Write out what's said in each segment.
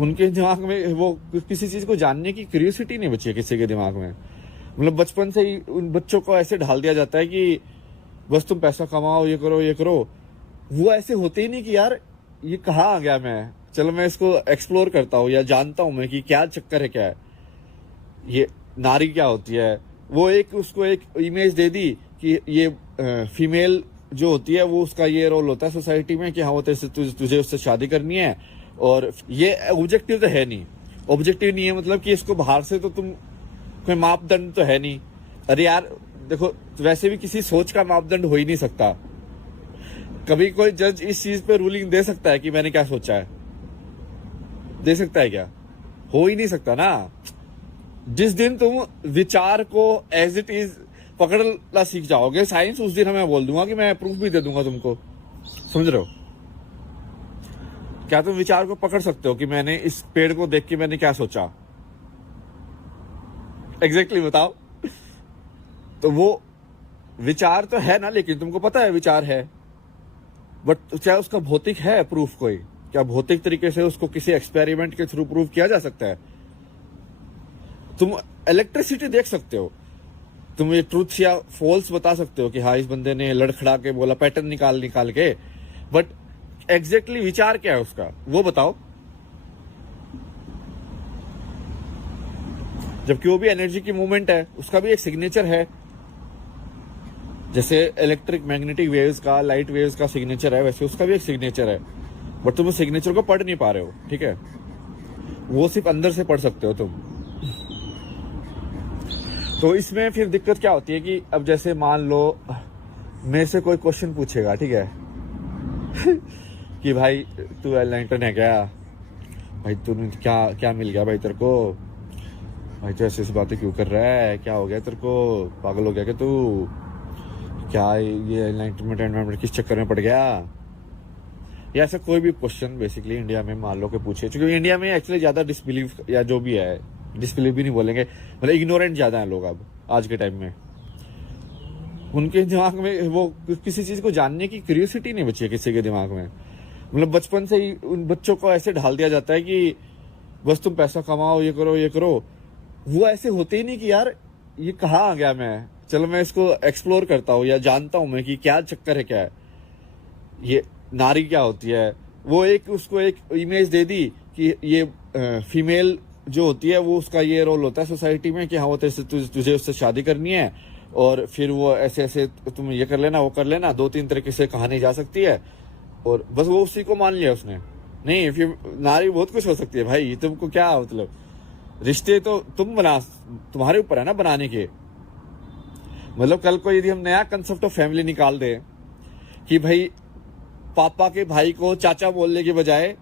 उनके दिमाग में वो किसी चीज को जानने की क्यूरियोसिटी नहीं बची है किसी के दिमाग में। मतलब बचपन से ही उन बच्चों को ऐसे ढाल दिया जाता है कि बस तुम पैसा कमाओ, ये करो ये करो। वो ऐसे होते ही नहीं कि यार ये कहाँ आ गया, मैं चलो मैं इसको एक्सप्लोर करता हूँ या जानता हूँ मैं कि क्या चक्कर है, क्या है ये, नारी क्या होती है। वो एक उसको एक इमेज दे दी कि ये फीमेल जो होती है वो उसका ये रोल होता है सोसाइटी में कि हाँ वो तुझे उससे शादी करनी है। और ये ऑब्जेक्टिव तो है नहीं, ऑब्जेक्टिव नहीं है मतलब कि इसको बाहर से तो तुम कोई मापदंड तो है नहीं। अरे यार देखो, वैसे भी किसी सोच का मापदंड हो ही नहीं सकता। कभी कोई जज इस चीज पे रूलिंग दे सकता है कि मैंने क्या सोचा है? दे सकता है क्या? हो ही नहीं सकता ना। जिस दिन तुम विचार को एज इट इज पकड़ना सीख जाओगे साइंस, उस दिन मैं बोल दूंगा कि मैं प्रूफ भी दे दूंगा तुमको। समझ रहे हो? क्या तुम विचार को पकड़ सकते हो कि मैंने इस पेड़ को देख के मैंने क्या सोचा? एग्जैक्टली बताओ। तो वो विचार तो है ना, लेकिन तुमको पता है विचार है, बट क्या उसका भौतिक है प्रूफ? कोई क्या भौतिक तरीके से उसको किसी एक्सपेरिमेंट के थ्रू प्रूव किया जा सकता है? तुम इलेक्ट्रिसिटी देख सकते हो, तुम ये ट्रूथ या फॉल्स बता सकते हो कि हाँ इस बंदे ने लड़खड़ा के बोला, पैटर्न निकाल निकाल के, बट एग्जैक्टली विचार क्या है उसका वो बताओ। जबकि वो भी एनर्जी की मूवमेंट है, उसका भी एक सिग्नेचर है। जैसे इलेक्ट्रिक मैग्नेटिक वेव्स का, लाइट वेव्स का सिग्नेचर है, वैसे उसका भी एक सिग्नेचर है। बट तुम उस सिग्नेचर को पढ़ नहीं पा रहे हो, ठीक है? वो सिर्फ अंदर से पढ़ सकते हो तुम। तो इसमें फिर दिक्कत क्या होती है कि अब जैसे मान लो मेरे से कोई क्वेश्चन पूछेगा, ठीक है कि भाई तू एनलाइटन है क्या? भाई तूने क्या क्या मिल गया भाई तेरे को? भाई तू ऐसी बातें क्यों कर रहा है? क्या हो गया तेरे को? पागल हो गया क्या तू? क्या ये एनलाइटमेंट किस चक्कर में पड़ गया? या ऐसा कोई भी क्वेश्चन बेसिकली इंडिया में मान लो कि पूछे, क्योंकि इंडिया में एक्चुअली ज्यादा डिसबिलीव या जो भी है, डिसबिलीव भी नहीं बोलेंगे, मतलब इग्नोरेंट ज्यादा है लोग अब आज के टाइम में। उनके दिमाग में वो किसी चीज को जानने की क्यूरियोसिटी नहीं बची है किसी के दिमाग में। मतलब बचपन से ही उन बच्चों को ऐसे ढाल दिया जाता है कि बस तुम पैसा कमाओ, ये करो ये करो। वो ऐसे होते ही नहीं कि यार ये कहाँ आ गया, मैं चलो मैं इसको एक्सप्लोर करता हूँ या जानता हूँ मैं कि क्या चक्कर है, क्या है ये, नारी क्या होती है। वो एक उसको एक इमेज दे दी कि ये फीमेल जो होती है वो उसका ये रोल होता है सोसाइटी में कि हाँ वो तुझे उससे शादी करनी है। और फिर वो ऐसे ऐसे तुम ये कर लेना, वो कर लेना, 2-3 तरीके से कहानी जा सकती है। और बस वो उसी को मान लिया उसने। नहीं, फिर नारी बहुत कुछ हो सकती है भाई। तुमको क्या मतलब, रिश्ते तो तुम बना, तुम्हारे ऊपर है ना बनाने के। मतलब कल को यदि हम नया कंसेप्ट ऑफ फैमिली निकाल दे कि भाई पापा के भाई को चाचा बोलने के बजाय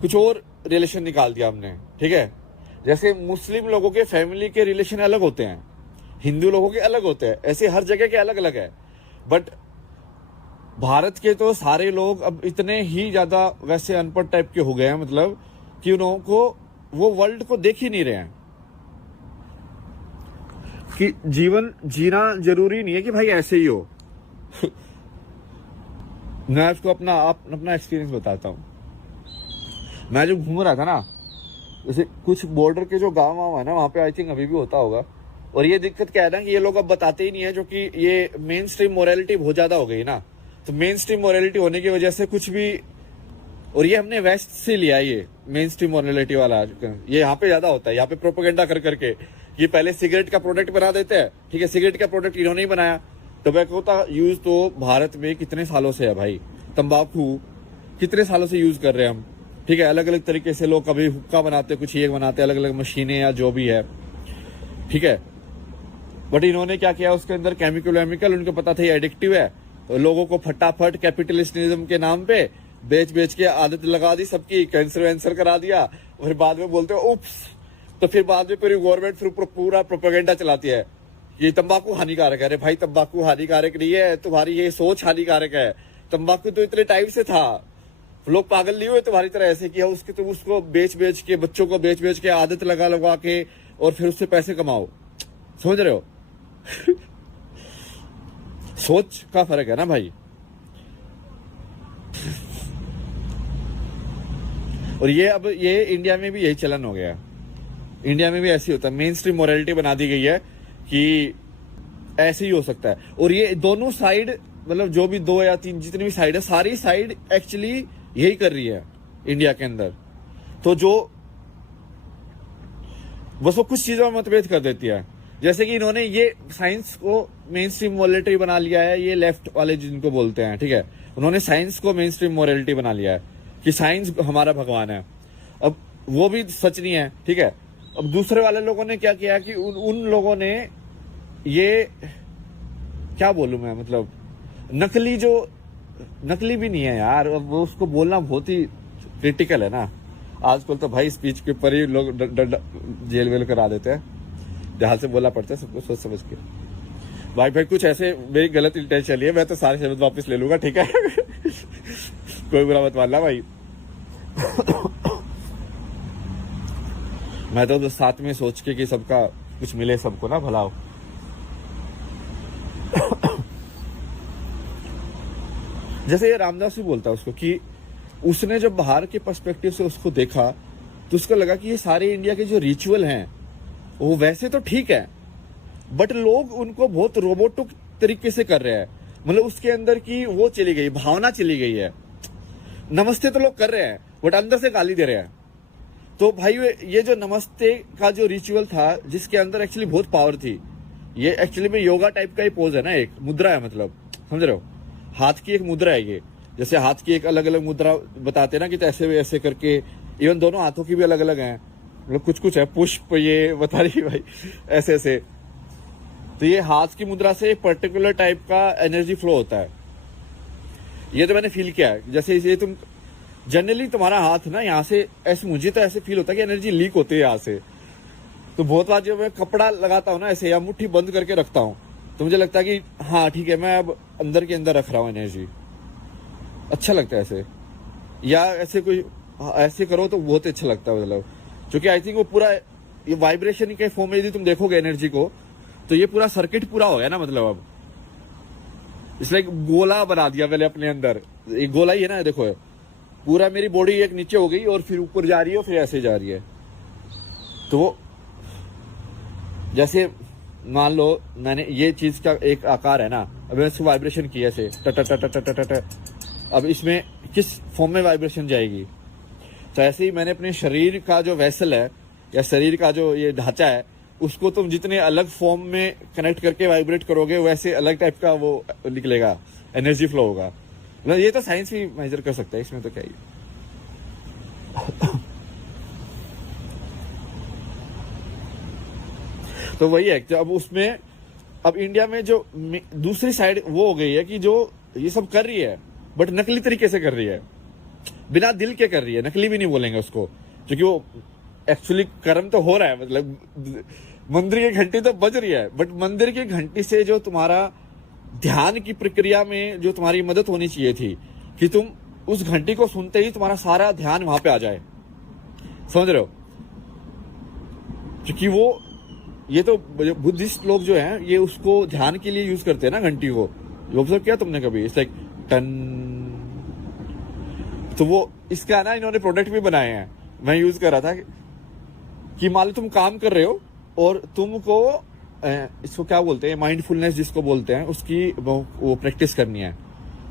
कुछ और रिलेशन निकाल दिया हमने, ठीक है? जैसे मुस्लिम लोगों के फैमिली के रिलेशन अलग होते हैं, हिंदू लोगों के अलग होते हैं, ऐसे हर जगह के अलग अलग है। बट भारत के तो सारे लोग अब इतने ही ज्यादा वैसे अनपढ़ टाइप के हो गए हैं, मतलब कि उन लोगों को वो वर्ल्ड को देख ही नहीं रहे हैं कि जीवन जीना जरूरी नहीं है कि भाई ऐसे ही हो। मैं आपको अपना एक्सपीरियंस बताता हूँ। मैं जब घूम रहा था ना, जैसे कुछ बॉर्डर के जो गाँव है ना, वहाँ पे आई थिंक अभी भी होता होगा। और ये दिक्कत क्या है ना कि ये लोग अब बताते ही नहीं है, जो कि ये मेन स्ट्रीम मोरालिटी बहुत ज्यादा हो गई ना। तो मेन स्ट्रीम मोरालिटी होने की वजह से कुछ भी, और ये हमने वेस्ट से लिया है, ये मेन स्ट्रीम मोरालिटी वाला ये यहाँ पे ज्यादा होता है। यहाँ पे प्रोपेगेंडा कर करके ये पहले सिगरेट का प्रोडक्ट बना देते हैं, ठीक है? सिगरेट का प्रोडक्ट इन्होंने ही बनाया। टोबैको का यूज तो भारत में कितने सालों से है भाई। तंबाकू कितने सालों से यूज कर रहे हैं हम, ठीक है? अलग अलग तरीके से लोग कभी हुक्का बनाते, कुछ ये बनाते, अलग अलग मशीनें या जो भी है, ठीक है? बट इन्होंने क्या किया, उसके अंदर केमिकल उनको पता था ये एडिक्टिव है, तो लोगों को फटाफट कैपिटलिस्टिज्म के नाम पे बेच बेच के आदत लगा दी सबकी, कैंसर वैंसर करा दिया। और बाद में बोलते हो उप्स, तो फिर बाद में पूरी गवर्नमेंट पूरा प्रोपेगेंडा चलाती है ये तंबाकू हानिकारक है। अरे भाई तंबाकू हानिकारक नहीं है, तुम्हारी ये सोच हानिकारक है। तंबाकू तो इतने टाइम से था, लोग पागल नहीं हुए तुम्हारी तरह ऐसे किया उसके, तुम उसको बेच बेच के, बच्चों को बेच बेच के, आदत लगा लगा के, और फिर उससे पैसे कमाओ। समझ रहे हो? सोच का फर्क है ना भाई। और ये अब ये इंडिया में भी यही चलन हो गया, इंडिया में भी ऐसे ही होता है, मेन स्ट्रीम मोरालिटी बना दी गई है कि ऐसे ही हो सकता है। और ये दोनों साइड, मतलब जो भी 2 या 3 जितनी भी साइड है, सारी साइड एक्चुअली यही कर रही है इंडिया के अंदर। तो जो बस वो कुछ चीजों में मतभेद कर देती है, जैसे कि इन्होंने ये साइंस को मेन स्ट्रीम मोरालिटी बना लिया है, ये लेफ्ट वाले जिनको बोलते हैं, ठीक है, उन्होंने साइंस को मेन स्ट्रीम मोरालिटी बना लिया है कि साइंस हमारा भगवान है। अब वो भी सच नहीं है, ठीक है। अब दूसरे वाले लोगों ने क्या किया कि उन लोगों ने ये, क्या बोलूं मैं, मतलब नकली भी नहीं है यार, अब वो उसको बोलना बहुत ही क्रिटिकल है ना। आजकल तो भाई स्पीच के ऊपर ही लोग जेल वेल करा देते हैं, ध्यान से बोलना पड़ता है सबको सोच समझ के। भाई कुछ ऐसे मेरी गलत इंटेंशन चली है, मैं तो सारे शब्द वापस ले लूंगा, ठीक है। कोई बुरा मत मानना भाई। मैं तो बस साथ में सोच के कि सबका कुछ मिले, सबको ना भला हो। जैसे ये रामदास भी बोलता है उसको कि उसने जब बाहर के पर्सपेक्टिव से उसको देखा तो उसको लगा कि ये सारे इंडिया के जो रिचुअल हैं वो वैसे तो ठीक है, बट लोग उनको बहुत रोबोटिक तरीके से कर रहे हैं। मतलब उसके अंदर की वो चली गई, भावना चली गई है। नमस्ते तो लोग कर रहे हैं बट अंदर से गाली दे रहे हैं। तो भाई ये जो नमस्ते का जो रिचुअल था, जिसके अंदर एक्चुअली बहुत पावर थी, ये एक्चुअली में योगा टाइप का ही पोज है ना, एक मुद्रा है, मतलब समझ रहे हो, हाथ की एक मुद्रा है ये। जैसे हाथ की एक अलग अलग मुद्रा बताते हैं ना कि तो ऐसे ऐसे करके, इवन दोनों हाथों की भी अलग अलग हैं, मतलब कुछ है, पुष्प ये बता रही भाई, ऐसे ऐसे। तो ये हाथ की मुद्रा से एक पर्टिकुलर टाइप का एनर्जी फ्लो होता है, ये तो मैंने फील किया है। जैसे ये तुम जनरली तुम्हारा हाथ ना यहाँ से ऐसे, मुझे तो ऐसे फील होता है कि एनर्जी लीक होती है यहाँ से। तो बहुत बार जब मैं कपड़ा लगाता हूँ ना ऐसे, या मुट्ठी बंद करके रखता हूँ, तो मुझे लगता है कि हाँ ठीक है, मैं अब अंदर के अंदर रख रहा हूँ एनर्जी, अच्छा लगता है ऐसे। या ऐसे कोई ऐसे करो तो बहुत अच्छा लगता है, मतलब क्योंकि आई थिंक वो पूरा ये वाइब्रेशन के फॉर्म में यदि तुम देखोगे एनर्जी को, तो ये पूरा सर्किट पूरा हो गया ना, मतलब अब इसलिए गोला बना दिया मैंने अपने अंदर, एक गोला ही है ना, देखो पूरा मेरी बॉडी एक नीचे हो गई और फिर ऊपर जा रही है और फिर ऐसे जा रही है। तो जैसे मान लो मैंने ये चीज का एक आकार है ना, अब मैंने इसको वाइब्रेशन किया ऐसे ट, अब इसमें किस फॉर्म में वाइब्रेशन जाएगी। तो ऐसे ही मैंने अपने शरीर का जो वेसल है या शरीर का जो ये ढांचा है, उसको तुम जितने अलग फॉर्म में कनेक्ट करके वाइब्रेट करोगे, वैसे अलग टाइप का वो निकलेगा, एनर्जी फ्लो होगा। मतलब ये तो साइंस भी मेजर कर सकता है, इसमें तो क्या ही। तो वही है, तो अब उसमें अब इंडिया में जो दूसरी साइड वो हो गई है कि जो ये सब कर रही है बट नकली तरीके से कर रही है, बिना दिल के कर रही है, नकली भी नहीं बोलेंगे उसको, क्योंकि वो एक्चुअली कर्म तो हो रहा है, मतलब मंदिर की घंटी तो बज रही है, बट मंदिर की घंटी से जो तुम्हारा ध्यान की प्रक्रिया में जो तुम्हारी मदद होनी चाहिए थी कि तुम उस घंटी को सुनते ही तुम्हारा सारा ध्यान वहां पे आ जाए, समझ रहे हो। क्योंकि वो ये तो बुद्धिस्ट लोग जो हैं ये उसको ध्यान के लिए यूज करते हैं ना घंटी को, ऑब्जर्व किया तुमने कभी, इट्स लाइक टन। तो वो इसका ना इन्होंने प्रोडक्ट भी बनाए हैं, मैं यूज कर रहा था कि मान लो तुम काम कर रहे हो और तुमको इसको क्या बोलते हैं, माइंडफुलनेस जिसको बोलते हैं, उसकी वो प्रैक्टिस करनी है।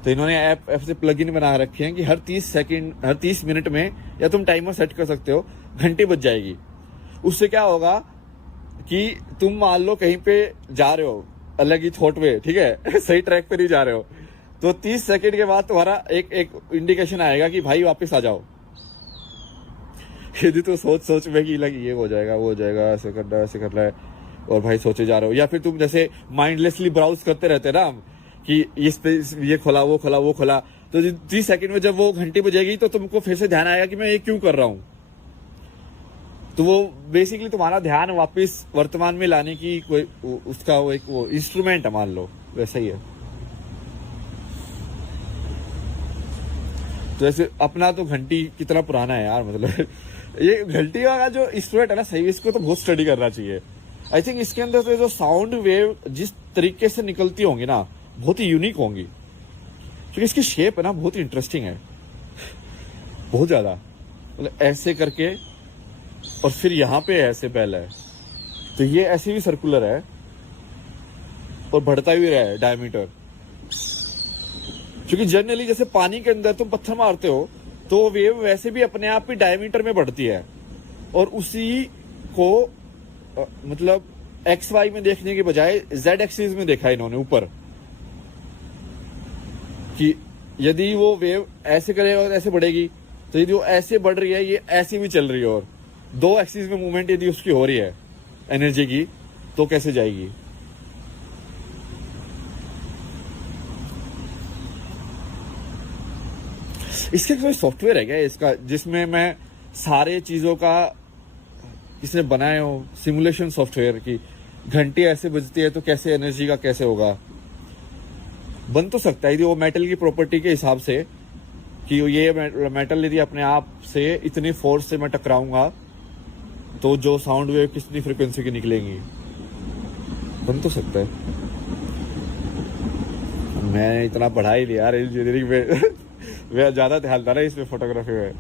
तो इन्होंने ऐप से प्लग इन बना रखे हैं कि हर 30 सेकंड, हर 30 मिनट में, या तुम टाइमर सेट कर सकते हो, घंटी बज जाएगी। उससे क्या होगा कि तुम मान लो कहीं पे जा रहे हो अलग ही थॉट में, ठीक है, सही ट्रैक पे नहीं जा रहे हो, तो 30 सेकंड के बाद तुम्हारा एक इंडिकेशन आएगा कि भाई वापस आ जाओ। यदि तो सोच में कि लगी ये हो जाएगा वो हो जाएगा, ऐसे करना है और भाई सोचे जा रहे हो, या फिर तुम जैसे माइंडलेसली ब्राउज करते रहते ना कि इस पे ये खोला वो खोला, तो 30 सेकंड में जब वो घंटी बजेगी तो तुमको फिर से ध्यान आएगा कि मैं ये क्यों कर रहा हूं। तो वो बेसिकली तुम्हारा ध्यान वापस वर्तमान में लाने की कोई उसका वो एक वो इंस्ट्रूमेंट है, मान लो वैसा ही है। तो ऐसे अपना तो घंटी कितना पुराना है यार, मतलब ये घंटी का जो इंस्ट्रूमेंट है ना, सही इसको तो बहुत स्टडी करना चाहिए। आई थिंक इसके अंदर से जो साउंड वेव जिस तरीके से निकलती होंगी ना, बहुत ही यूनिक होंगी, क्योंकि इसकी शेप है ना बहुत ही इंटरेस्टिंग है, बहुत ज्यादा। मतलब ऐसे करके, और फिर यहाँ पे ऐसे बेल है, तो ये ऐसे भी सर्कुलर है और बढ़ता भी रहा है डायमीटर। क्योंकि जनरली जैसे पानी के अंदर तुम पत्थर मारते हो तो वेव वैसे भी अपने आप ही डायमीटर में बढ़ती है, और उसी को मतलब एक्स वाई में देखने के बजाय जेड एक्सिस में देखा इन्होंने ऊपर, कि यदि वो वेव ऐसे करे और ऐसे बढ़ेगी, तो यदि वो ऐसे बढ़ रही है, ये ऐसे भी चल रही है, और दो एक्सिस में मूवमेंट यदि उसकी हो रही है एनर्जी की, तो कैसे जाएगी। इसका कोई सॉफ्टवेयर है क्या इसका, जिसमें मैं सारे चीजों का किसने बनाए हो सिमुलेशन सॉफ्टवेयर की, घंटी ऐसे बजती है तो कैसे एनर्जी का कैसे होगा। बन तो सकता है यदि वो मेटल की प्रॉपर्टी के हिसाब से, कि ये मेटल यदि अपने आप से इतनी फोर्स से मैं टकराऊंगा तो जो साउंड वेव कितनी फ्रिक्वेंसी की निकलेंगी, बन तो सकता है। मैं इतना पढ़ा ही नहीं यार इंजीनियरिंग में मैं ज्यादा ध्यान था ना इसमें फोटोग्राफी में।